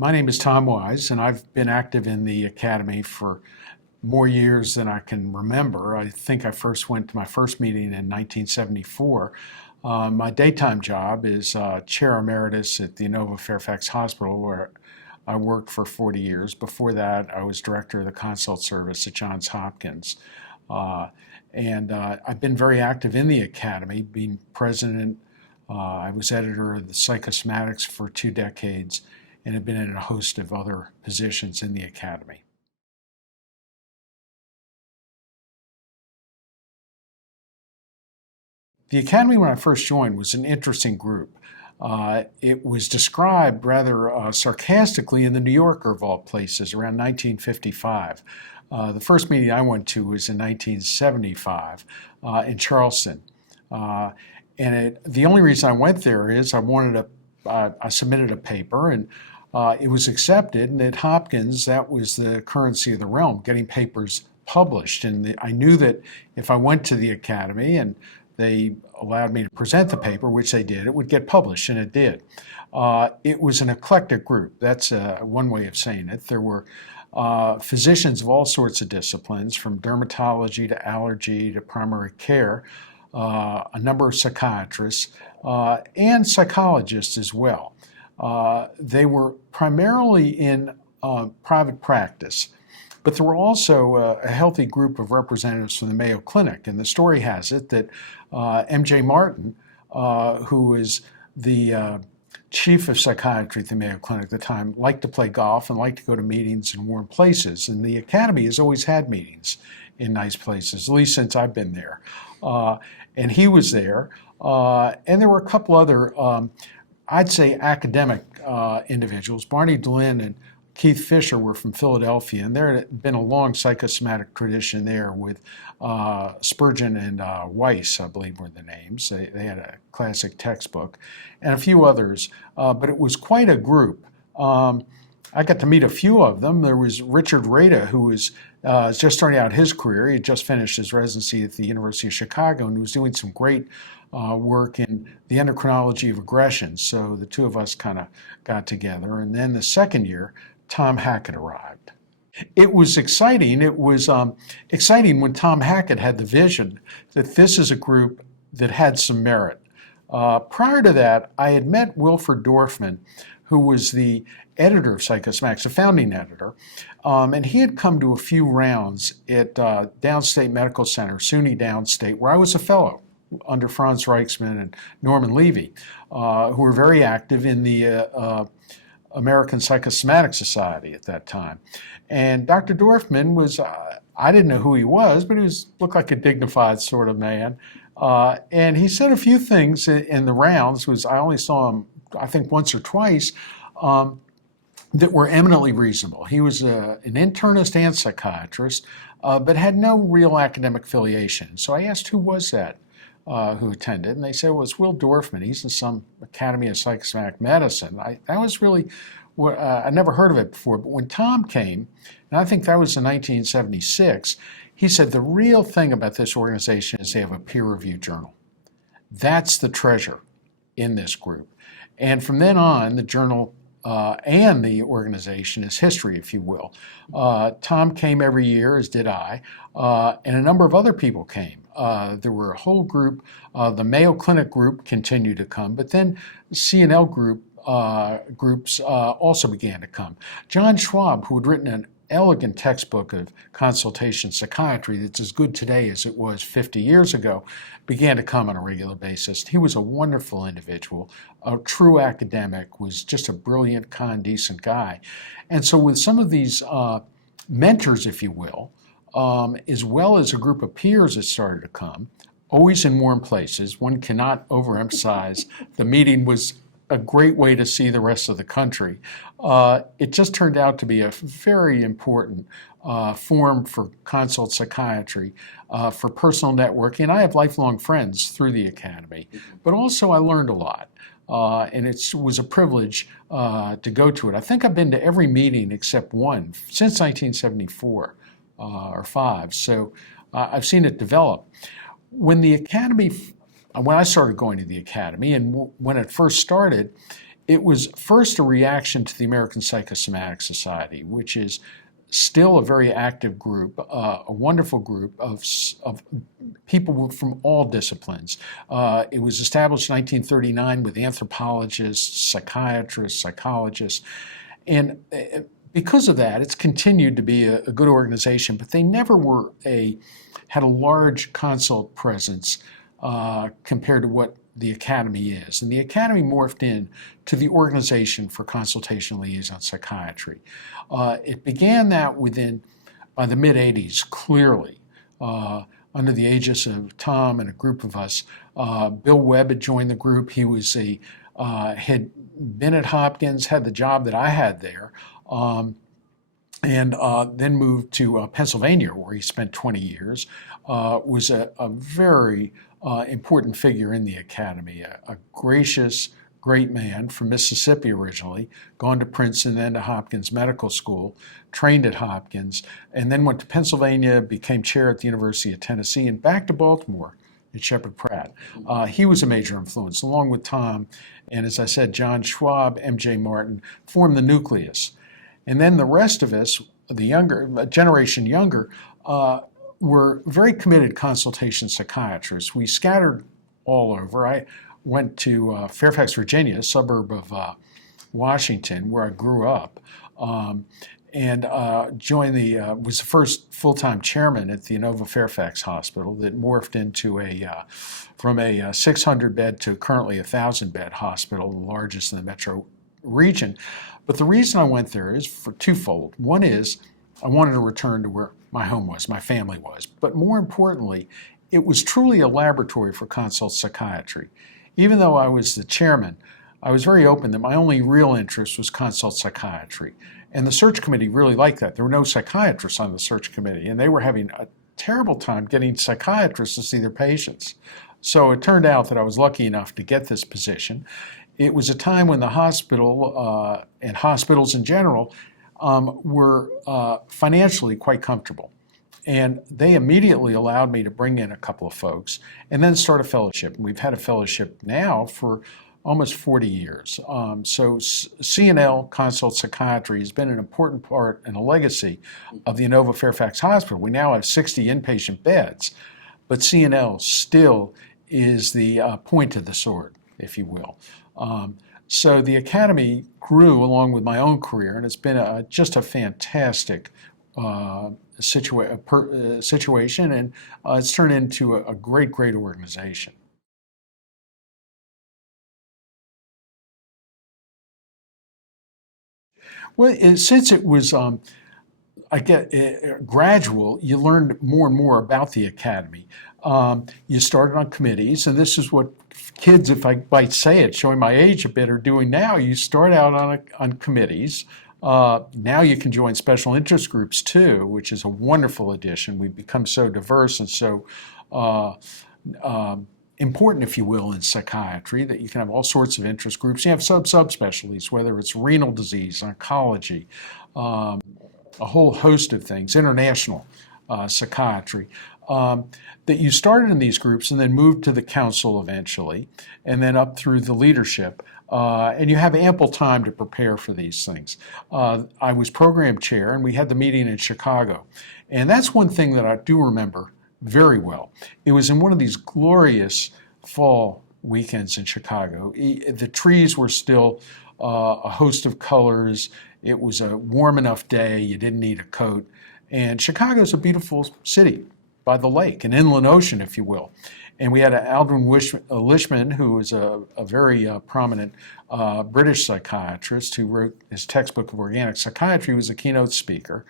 My name is Tom Wise, and I've been active in the Academy for more years than I can remember. I think I first went to my first meeting in 1974. My daytime job is Chair Emeritus at the Inova Fairfax Hospital, where I worked for 40 years. Before that, I was Director of the Consult Service at Johns Hopkins. I've been very active in the Academy, being president. I was editor of the Psychosomatics for 2 decades, and have been in a host of other positions in the Academy. The Academy, when I first joined, was an interesting group. It was described rather sarcastically in the New Yorker, of all places, around 1955. The first meeting I went to was in 1975 in Charleston. The only reason I went there is I submitted a paper, and it was accepted, and at Hopkins, that was the currency of the realm, getting papers published. And I knew that if I went to the Academy and they allowed me to present the paper, which they did, it would get published, and it did. It was an eclectic group. That's one way of saying it. There were physicians of all sorts of disciplines, from dermatology to allergy to primary care, a number of psychiatrists, and psychologists as well. They were primarily in private practice, but there were also a healthy group of representatives from the Mayo Clinic. And the story has it that M.J. Martin, who was the chief of psychiatry at the Mayo Clinic at the time, liked to play golf and liked to go to meetings in warm places. And the Academy has always had meetings in nice places, at least since I've been there. And he was there. And there were a couple other, I'd say, academic individuals. Barney Dehlin and Keith Fisher were from Philadelphia, and there had been a long psychosomatic tradition there with Spurgeon and Weiss, I believe were the names. They had a classic textbook, and a few others, but it was quite a group. I got to meet a few of them. There was Richard Rada, who was just starting out his career. He had just finished his residency at the University of Chicago and was doing some great work in the endocrinology of aggression. So the two of us kind of got together. And then the second year, Tom Hackett arrived. It was exciting. It was exciting when Tom Hackett had the vision that this is a group that had some merit. Prior to that, I had met Wilford Dorfman, who was the editor of Psychosomatics, a founding editor, and he had come to a few rounds at Downstate Medical Center, SUNY Downstate, where I was a fellow under Franz Reichsman and Norman Levy, who were very active in the American Psychosomatic Society at that time. And Dr. Dorfman was, I didn't know who he was, but he looked like a dignified sort of man. And he said a few things in the rounds. I only saw him, I think, once or twice, that were eminently reasonable. He was an internist and psychiatrist, but had no real academic affiliation. So I asked, who was that who attended? And they said, well, it's Will Dorfman. He's in some Academy of Psychosomatic Medicine. That was really, I never heard of it before. But when Tom came, and I think that was in 1976, he said, the real thing about this organization is they have a peer-reviewed journal. That's the treasure in this group. And from then on, the journal and the organization is history, if you will. Tom came every year, as did I, and a number of other people came. There were a whole group. The Mayo Clinic group continued to come, but then C&L groups also began to come. John Schwab, who had written an elegant textbook of consultation psychiatry that's as good today as it was 50 years ago, began to come on a regular basis. He was a wonderful individual, a true academic, was just a brilliant, kind, decent guy. And so with some of these mentors, if you will, as well as a group of peers that started to come, always in warm places. One cannot overemphasize the meeting was a great way to see the rest of the country. It just turned out to be a very important forum for consult psychiatry, for personal networking. And I have lifelong friends through the Academy, but also I learned a lot. And it was a privilege to go to it. I think I've been to every meeting except one since 1974 or 5. So I've seen it develop. When I started going to the Academy, and when it first started, It was first a reaction to the American Psychosomatic Society, which is still a very active group, a wonderful group of people from all disciplines. It was established in 1939 with anthropologists, psychiatrists, psychologists, and because of that, it's continued to be a good organization, but they never had a large consult presence compared to what the Academy is. And the Academy morphed in to the Organization for Consultation-Liaison Psychiatry. It began that by the mid-'80s, clearly, under the aegis of Tom and a group of us. Bill Webb had joined the group. He was had been at Hopkins, had the job that I had there, and then moved to Pennsylvania, where he spent 20 years, was a very important figure in the Academy, a gracious, great man from Mississippi originally, gone to Princeton, then to Hopkins Medical School, trained at Hopkins, and then went to Pennsylvania, became chair at the University of Tennessee, and back to Baltimore at Sheppard Pratt. He was a major influence, along with Tom, and as I said, John Schwab, M.J. Martin, formed the nucleus. And then the rest of us, a generation younger, were very committed consultation psychiatrists. We scattered all over. I went to Fairfax, Virginia, a suburb of Washington, where I grew up, and was the first full-time chairman at the Inova Fairfax Hospital that morphed into from a 600-bed to currently a 1,000-bed hospital, the largest in the metro region. But the reason I went there is for twofold. One is I wanted to return to where my home was, my family was. But more importantly, it was truly a laboratory for consult psychiatry. Even though I was the chairman, I was very open that my only real interest was consult psychiatry. And the search committee really liked that. There were no psychiatrists on the search committee, and they were having a terrible time getting psychiatrists to see their patients. So it turned out that I was lucky enough to get this position. It was a time when the hospital and hospitals in general were financially quite comfortable. And they immediately allowed me to bring in a couple of folks and then start a fellowship. We've had a fellowship now for almost 40 years. So C&L, Consult Psychiatry, has been an important part and a legacy of the Inova Fairfax Hospital. We now have 60 inpatient beds, but C&L still is the point of the sword, if you will. So the Academy grew along with my own career, and it's been just a fantastic situation, and it's turned into a great, great organization. Well, since it was gradual, you learned more and more about the Academy. You started on committees, and this is what kids, if I might say it, showing my age a bit, are doing now. You start out on committees. Now you can join special interest groups too, which is a wonderful addition. We've become so diverse and so important, if you will, in psychiatry, that you can have all sorts of interest groups. You have subspecialties, whether it's renal disease, oncology, a whole host of things, international psychiatry, that you started in these groups and then moved to the council eventually, and then up through the leadership. And you have ample time to prepare for these things. I was program chair, and we had the meeting in Chicago. And that's one thing that I do remember very well. It was in one of these glorious fall weekends in Chicago. The trees were still a host of colors. It was a warm enough day. You didn't need a coat. And Chicago's a beautiful city by the lake, an inland ocean, if you will. And we had Aldwin Lishman, who was a very prominent British psychiatrist who wrote his textbook of organic psychiatry, was a keynote speaker,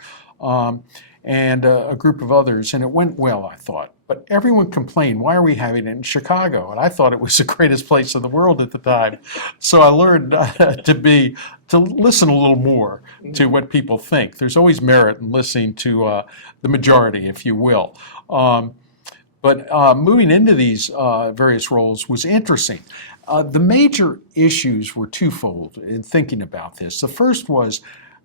and a group of others. And it went well, I thought. But everyone complained, why are we having it in Chicago? And I thought it was the greatest place in the world at the time. So I learned to listen a little more to what people think. There's always merit in listening to the majority, if you will. But moving into these various roles was interesting. The major issues were twofold in thinking about this. The first was,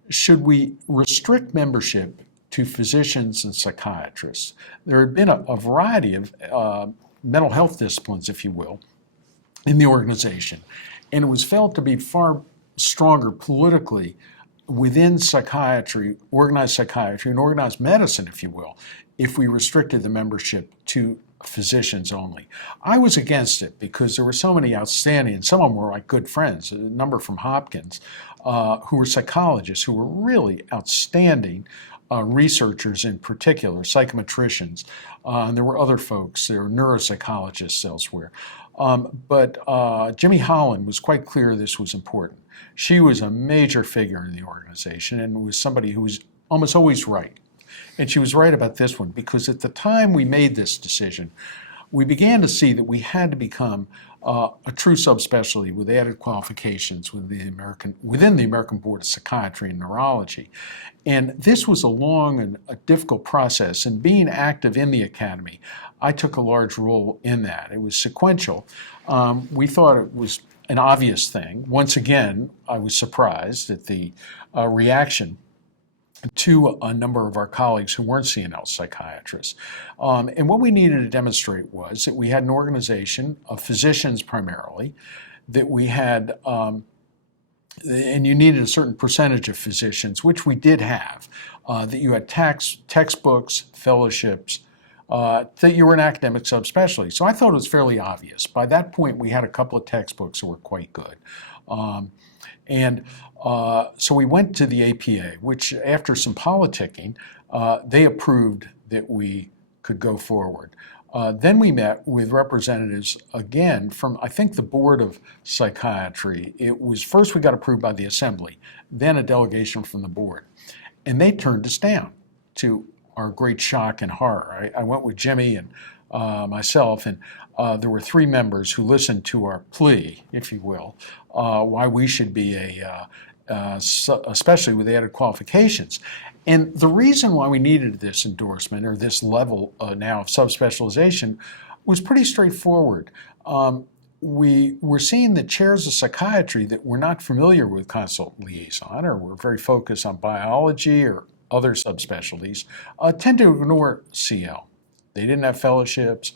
should we restrict membership to physicians and psychiatrists? There had been a variety of mental health disciplines, if you will, in the organization. And it was felt to be far stronger politically within psychiatry, organized and organized medicine, if you will, if we restricted the membership to physicians only. I was against it because there were so many outstanding, and some of them were like good friends, a number from Hopkins, who were psychologists, who were really outstanding researchers in particular, psychometricians, and there were other folks, there were neuropsychologists elsewhere. But Jimmy Holland was quite clear this was important. She was a major figure in the organization and was somebody who was almost always right. And she was right about this one, because at the time we made this decision, we began to see that we had to become a true subspecialty with added qualifications within the American Board of Psychiatry and Neurology. And this was a long and a difficult process, and being active in the academy, I took a large role in that. It was sequential. We thought it was an obvious thing. Once again, I was surprised at the reaction to a number of our colleagues who weren't CNL psychiatrists. And what we needed to demonstrate was that we had an organization of physicians primarily, that we had, and you needed a certain percentage of physicians, which we did have, that you had textbooks, fellowships, that you were an academic subspecialty. So I thought it was fairly obvious. By that point, we had a couple of textbooks that were quite good. So we went to the APA, which after some politicking, they approved that we could go forward. Then we met with representatives, again, from, I think, the Board of Psychiatry. It was first we got approved by the Assembly, then a delegation from the board. And they turned us down, to our great shock and horror. I went with Jimmy and myself, and there were 3 members who listened to our plea, if you will, why we should be especially with added qualifications. And the reason why we needed this endorsement, or this level now of subspecialization, was pretty straightforward. We were seeing that chairs of psychiatry that were not familiar with Consult-Liaison, or were very focused on biology or other subspecialties, tend to ignore CL. They didn't have fellowships.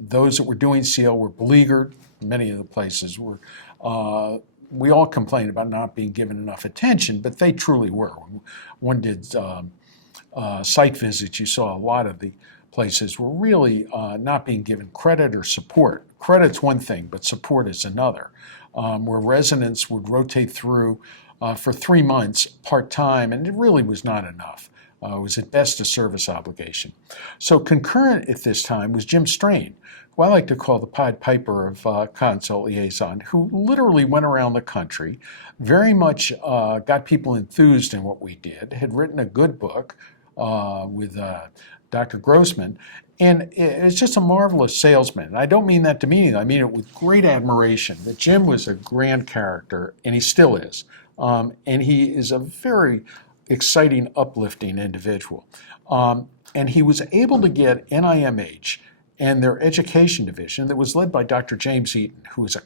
Those that were doing CL were beleaguered. Many of the places were. We all complained about not being given enough attention, but they truly were. When one did site visits, you saw a lot of the places were really not being given credit or support. Credit's one thing, but support is another. Where residents would rotate through for 3 months part-time, and it really was not enough. It was at best a service obligation. So concurrent at this time was Jim Strain, who I like to call the Pied Piper of Consult-Liaison, who literally went around the country, very much got people enthused in what we did, had written a good book with Dr. Grossman, and it's just a marvelous salesman. And I don't mean that demeaning. I mean it with great admiration, that Jim was a grand character, and he still is. And he is a very exciting, uplifting individual. And he was able to get NIMH and their education division that was led by Dr. James Eaton, who is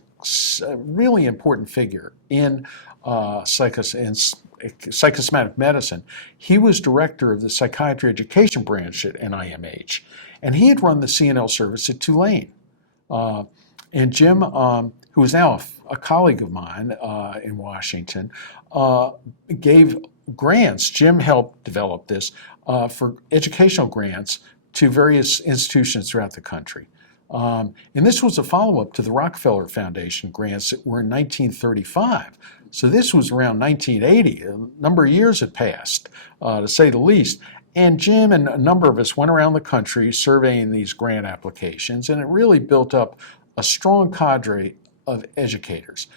a really important figure in psychosomatic medicine. He was director of the psychiatry education branch at NIMH, and he had run the CNL service at Tulane. And Jim, who is now a colleague of mine in Washington, gave grants. Jim helped develop this for educational grants to various institutions throughout the country. And this was a follow-up to the Rockefeller Foundation grants that were in 1935. So this was around 1980. A number of years had passed, to say the least. And Jim and a number of us went around the country surveying these grant applications, and it really built up a strong cadre of educators.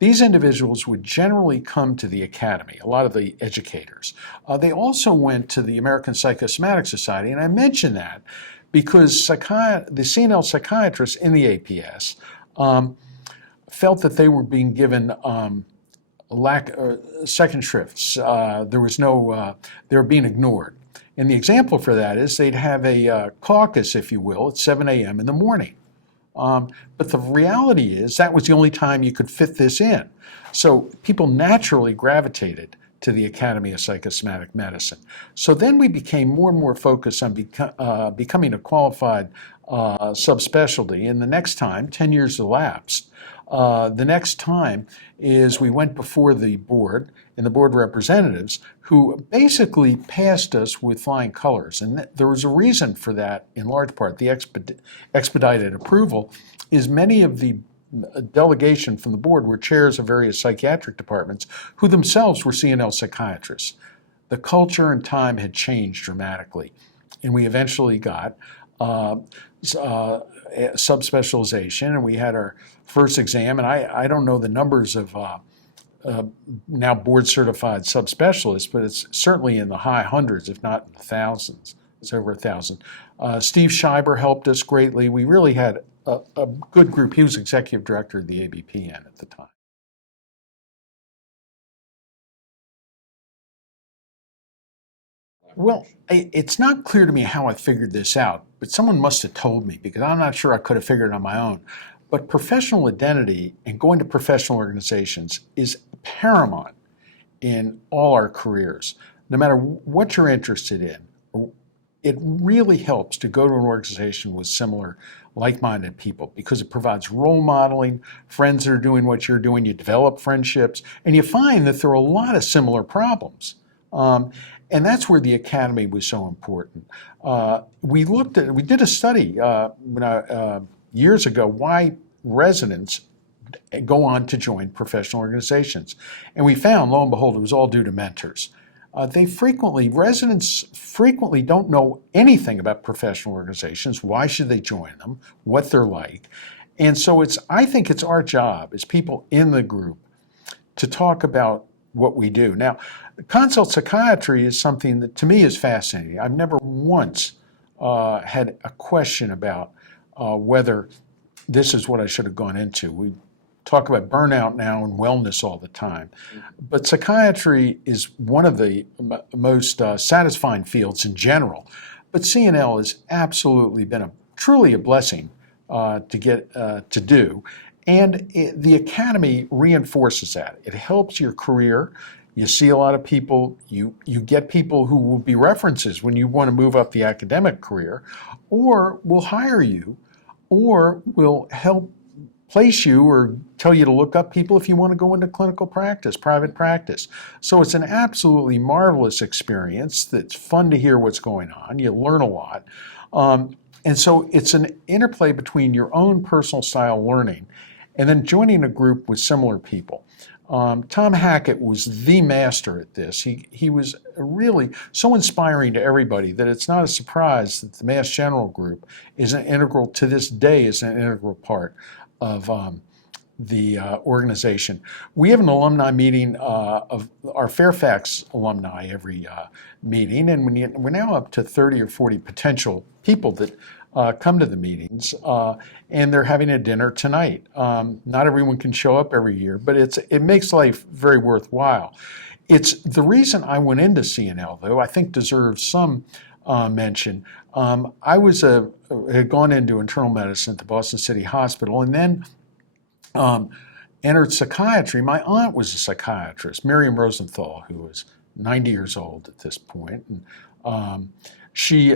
These individuals would generally come to the academy, a lot of the educators. They also went to the American Psychosomatic Society, and I mention that because the CNL psychiatrists in the APS felt that they were being given second shifts. They were being ignored. And the example for that is they'd have a caucus, if you will, at 7 a.m. in the morning. But the reality is that was the only time you could fit this in. So people naturally gravitated to the Academy of Psychosomatic Medicine. So then we became more and more focused on becoming a qualified subspecialty. And the next time, 10 years elapsed, The next time is we went before the board and the board representatives, who basically passed us with flying colors. And there was a reason for that, in large part. The expedited approval is many of the delegation from the board were chairs of various psychiatric departments who themselves were CNL psychiatrists. The culture and time had changed dramatically, and we eventually got subspecialization, and we had our first exam, and I don't know the numbers of now board certified subspecialists, but it's certainly in the high hundreds, if not in the thousands. It's over 1,000. Steve Scheiber helped us greatly. We really had a good group. He was executive director of the ABPN at the time. Well, it's not clear to me how I figured this out, but someone must have told me, because I'm not sure I could have figured it on my own. But professional identity and going to professional organizations is paramount in all our careers. No matter what you're interested in, it really helps to go to an organization with similar, like-minded people, because it provides role modeling, friends that are doing what you're doing, you develop friendships, and you find that there are a lot of similar problems. And that's where the academy was so important. We did a study years ago, why residents go on to join professional organizations. And we found, lo and behold, it was all due to mentors. Residents frequently don't know anything about professional organizations. Why should they join them? What they're like. And so I think it's our job as people in the group to talk about what we do. Now, consult psychiatry is something that to me is fascinating. I've never once had a question about whether this is what I should have gone into. We talk about burnout now and wellness all the time. But psychiatry is one of the most satisfying fields in general. But CNL has absolutely been truly a blessing to get to do. And the academy reinforces that. It helps your career. You see a lot of people, you get people who will be references when you want to move up the academic career, or will hire you, or will help place you or tell you to look up people if you want to go into clinical practice, private practice. So it's an absolutely marvelous experience that's fun to hear what's going on. You learn a lot. And so it's an interplay between your own personal style learning and then joining a group with similar people. Tom Hackett was the master at this. He was really so inspiring to everybody that it's not a surprise that the Mass General group is to this day, is an integral part of the organization. We have an alumni meeting of our Fairfax alumni every meeting, and we're now up to 30 or 40 potential people that come to the meetings, and they're having a dinner tonight. Not everyone can show up every year, but it makes life very worthwhile. It's the reason I went into CNL, though, I think deserves some mention. I had gone into internal medicine at the Boston City Hospital, and then entered psychiatry. My aunt was a psychiatrist, Miriam Rosenthal, who was 90 years old at this point. And, she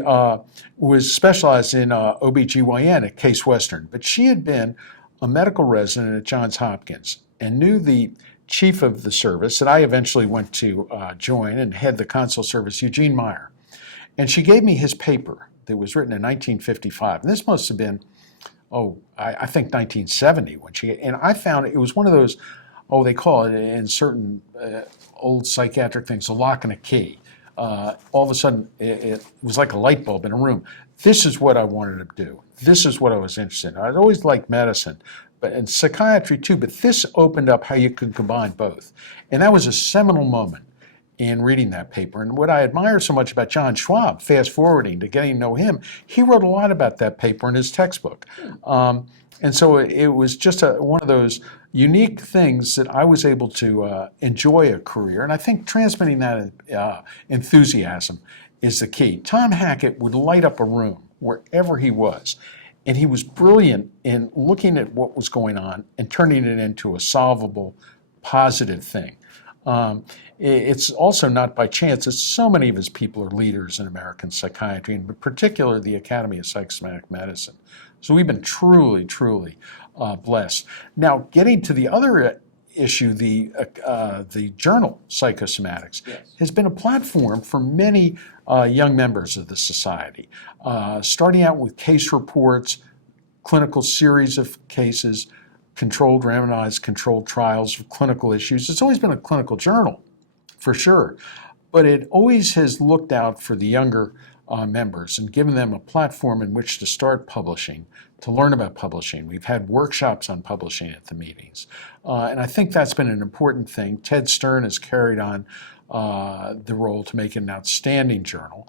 was specialized in OBGYN at Case Western, but she had been a medical resident at Johns Hopkins and knew the chief of the service that I eventually went to join and head the consult service, Eugene Meyer. And she gave me his paper that was written in 1955. And this must have been, I think 1970 and I found it was one of those, they call it in certain old psychiatric things, a lock and a key. All of a sudden, it was like a light bulb in a room. This is what I wanted to do. This is what I was interested in. I'd always liked medicine, and psychiatry too, but this opened up how you could combine both. And that was a seminal moment in reading that paper. And what I admire so much about John Schwab, fast forwarding to getting to know him, he wrote a lot about that paper in his textbook. And so it was just one of those unique things that I was able to enjoy a career. And I think transmitting that enthusiasm is the key. Tom Hackett would light up a room wherever he was. And he was brilliant in looking at what was going on and turning it into a solvable, positive thing. It's also not by chance that so many of his people are leaders in American psychiatry, and in particular the Academy of Psychosomatic Medicine. So we've been truly, truly blessed. Now, getting to the other issue, the journal Psychosomatics, Yes. has been a platform for many young members of the society, starting out with case reports, clinical series of cases, controlled, randomized controlled trials of clinical issues. It's always been a clinical journal, for sure, but it always has looked out for the younger members and given them a platform in which to start publishing, to learn about publishing. We've had workshops on publishing at the meetings, and I think that's been an important thing. Ted Stern has carried on the role to make it an outstanding journal.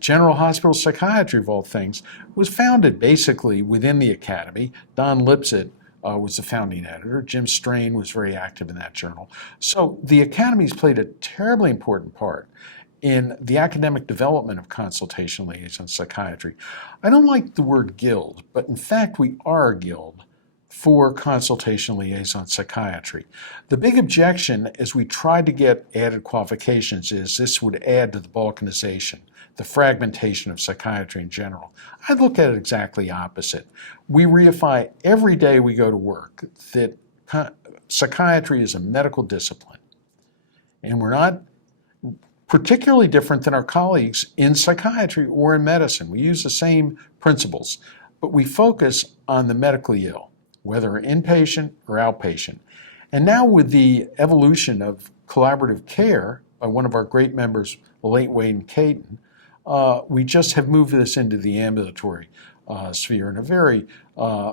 General Hospital Psychiatry, of all things, was founded basically within the Academy. Don Lipsett was the founding editor. Jim Strain was very active in that journal. So the Academy's played a terribly important part in the academic development of consultation liaison psychiatry. I don't like the word guild, but in fact we are a guild for consultation liaison psychiatry. The big objection as we tried to get added qualifications is this would add to the balkanization, the fragmentation of psychiatry in general. I look at it exactly opposite. We reify every day we go to work that psychiatry is a medical discipline, and we're not particularly different than our colleagues in psychiatry or in medicine. We use the same principles, but we focus on the medically ill, whether inpatient or outpatient. And now with the evolution of collaborative care by one of our great members, the late Wayne Caton, we just have moved this into the ambulatory sphere in a very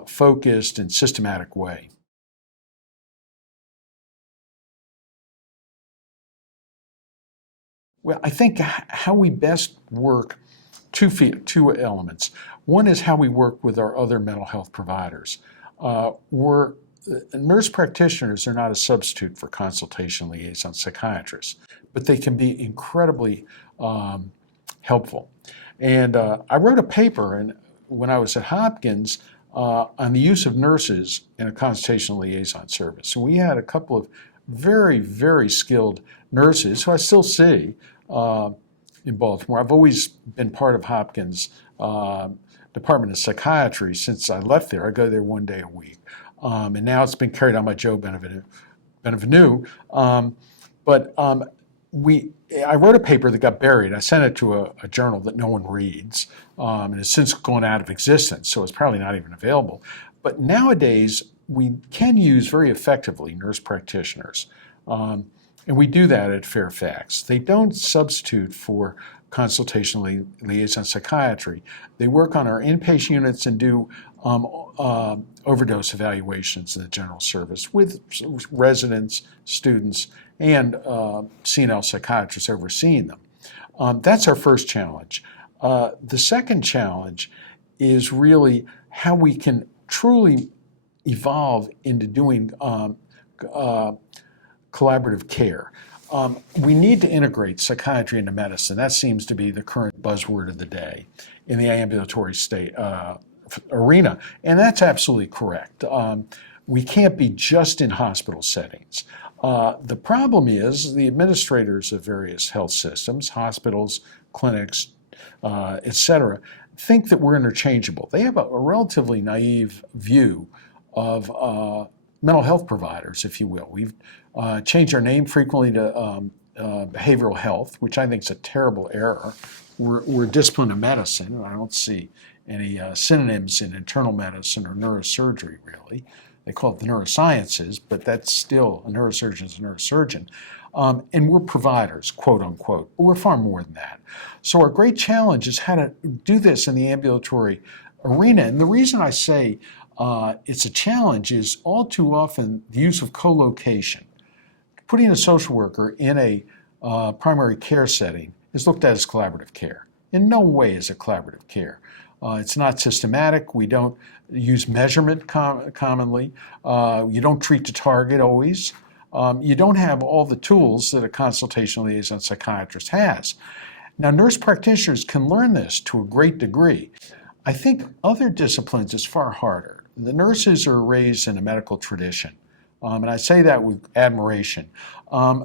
focused and systematic way. Well, I think how we best work, two elements. One is how we work with our other mental health providers. Nurse practitioners are not a substitute for consultation liaison psychiatrists, but they can be incredibly helpful. And I wrote a paper when I was at Hopkins on the use of nurses in a consultation liaison service. So we had a couple of very, very skilled nurses who I still see in Baltimore. I've always been part of Hopkins Department of Psychiatry since I left there. I go there one day a week. And now it's been carried on by Joe Benevenu. I wrote a paper that got buried. I sent it to a journal that no one reads, and has since gone out of existence, so it's probably not even available. But nowadays, we can use very effectively nurse practitioners, and we do that at Fairfax. They don't substitute for consultation liaison psychiatry. They work on our inpatient units and do overdose evaluations in the general service with residents, students, and CNL psychiatrists overseeing them. That's our first challenge. The second challenge is really how we can truly evolve into doing collaborative care. We need to integrate psychiatry into medicine. That seems to be the current buzzword of the day in the ambulatory state arena, and that's absolutely correct. We can't be just in hospital settings. The problem is the administrators of various health systems, hospitals, clinics, etc., think that we're interchangeable. They have a relatively naive view of mental health providers, if you will. We've changed our name frequently to behavioral health, which I think is a terrible error. We're a discipline of medicine, and I don't see any synonyms in internal medicine or neurosurgery, really. They call it the neurosciences, but that's still, a neurosurgeon is a neurosurgeon. And we're providers, quote unquote, but we're far more than that. So our great challenge is how to do this in the ambulatory arena. And the reason I say it's a challenge is all too often the use of co-location. Putting a social worker in a primary care setting is looked at as collaborative care. In no way is it collaborative care. It's not systematic. We don't use measurement commonly. You don't treat to target always. You don't have all the tools that a consultation liaison psychiatrist has. Now, nurse practitioners can learn this to a great degree. I think other disciplines is far harder. The nurses are raised in a medical tradition, and I say that with admiration.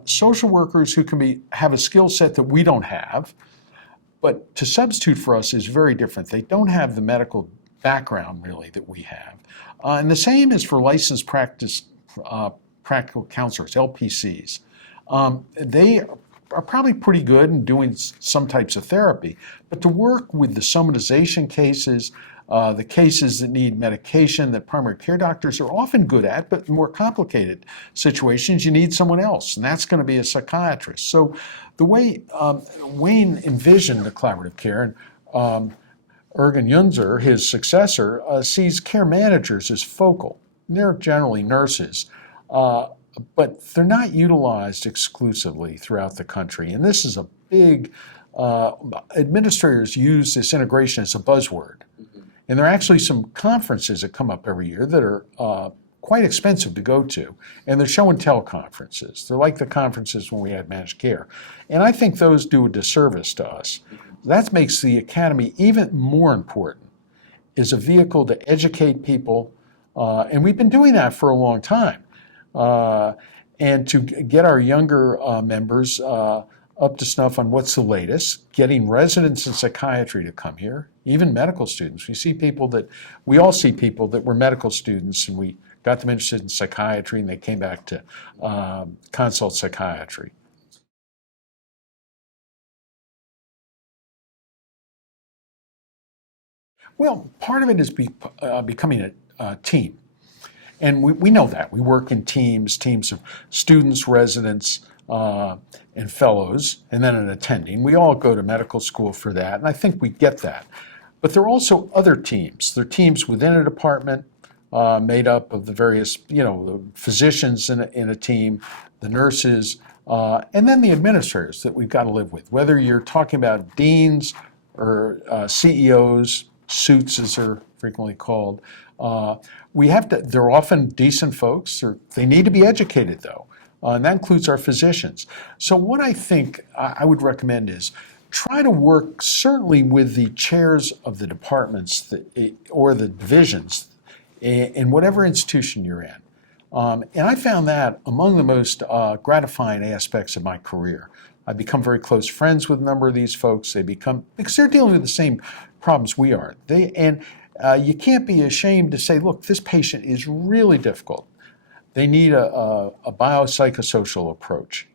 Social workers who can have a skill set that we don't have, but to substitute for us is very different. They don't have the medical background, really, that we have. And the same is for licensed practical counselors, LPCs. They are probably pretty good in doing some types of therapy, but to work with the somatization cases, the cases that need medication that primary care doctors are often good at, but more complicated situations, you need someone else, and that's going to be a psychiatrist. So the way Wayne envisioned the collaborative care, and Ergen Yunzer, his successor, sees care managers as focal. They're generally nurses, but they're not utilized exclusively throughout the country. And this is a big, administrators use this integration as a buzzword. And there are actually some conferences that come up every year that are quite expensive to go to. And they're show and tell conferences. They're like the conferences when we had managed care. And I think those do a disservice to us. That makes the academy even more important, is a vehicle to educate people. And we've been doing that for a long time. And to get our younger members up to snuff on what's the latest, getting residents in psychiatry to come here, even medical students. We all see people that were medical students, and we got them interested in psychiatry, and they came back to consult psychiatry. Well, part of it is becoming a team. And we know that. We work in teams of students, residents, and fellows, and then an attending. We all go to medical school for that, and I think we get that. But there are also other teams. There are teams within a department made up of the various, the physicians in a team, the nurses, and then the administrators that we've got to live with. Whether you're talking about deans or CEOs, suits as they're frequently called, they're often decent folks. They need to be educated, though, and that includes our physicians. So what I think I would recommend is try to work certainly with the chairs of the departments or the divisions in whatever institution you're in. And I found that among the most gratifying aspects of my career. I've become very close friends with a number of these folks. Because they're dealing with the same problems we are. You can't be ashamed to say, look, this patient is really difficult. They need a biopsychosocial approach.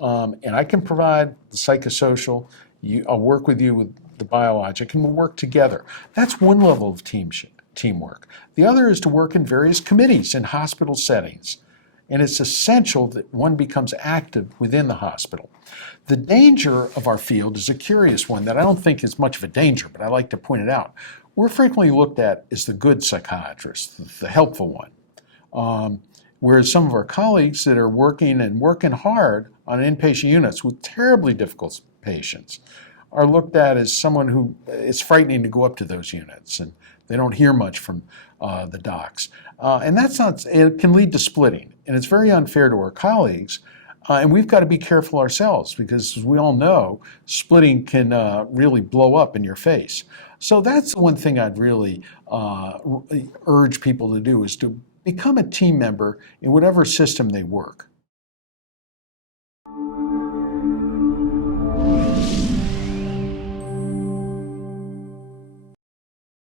And I can provide the psychosocial. I'll work with you with the biologic, and we'll work together. That's one level of teamwork. The other is to work in various committees in hospital settings. And it's essential that one becomes active within the hospital. The danger of our field is a curious one that I don't think is much of a danger, but I like to point it out. We're frequently looked at as the good psychiatrist, the helpful one. Whereas some of our colleagues that are working hard on inpatient units with terribly difficult patients are looked at as someone who it's frightening to go up to those units, and they don't hear much from the docs. And it can lead to splitting, and it's very unfair to our colleagues. And we've got to be careful ourselves because, as we all know, splitting can really blow up in your face. So that's the one thing I'd really urge people to do, is to become a team member in whatever system they work.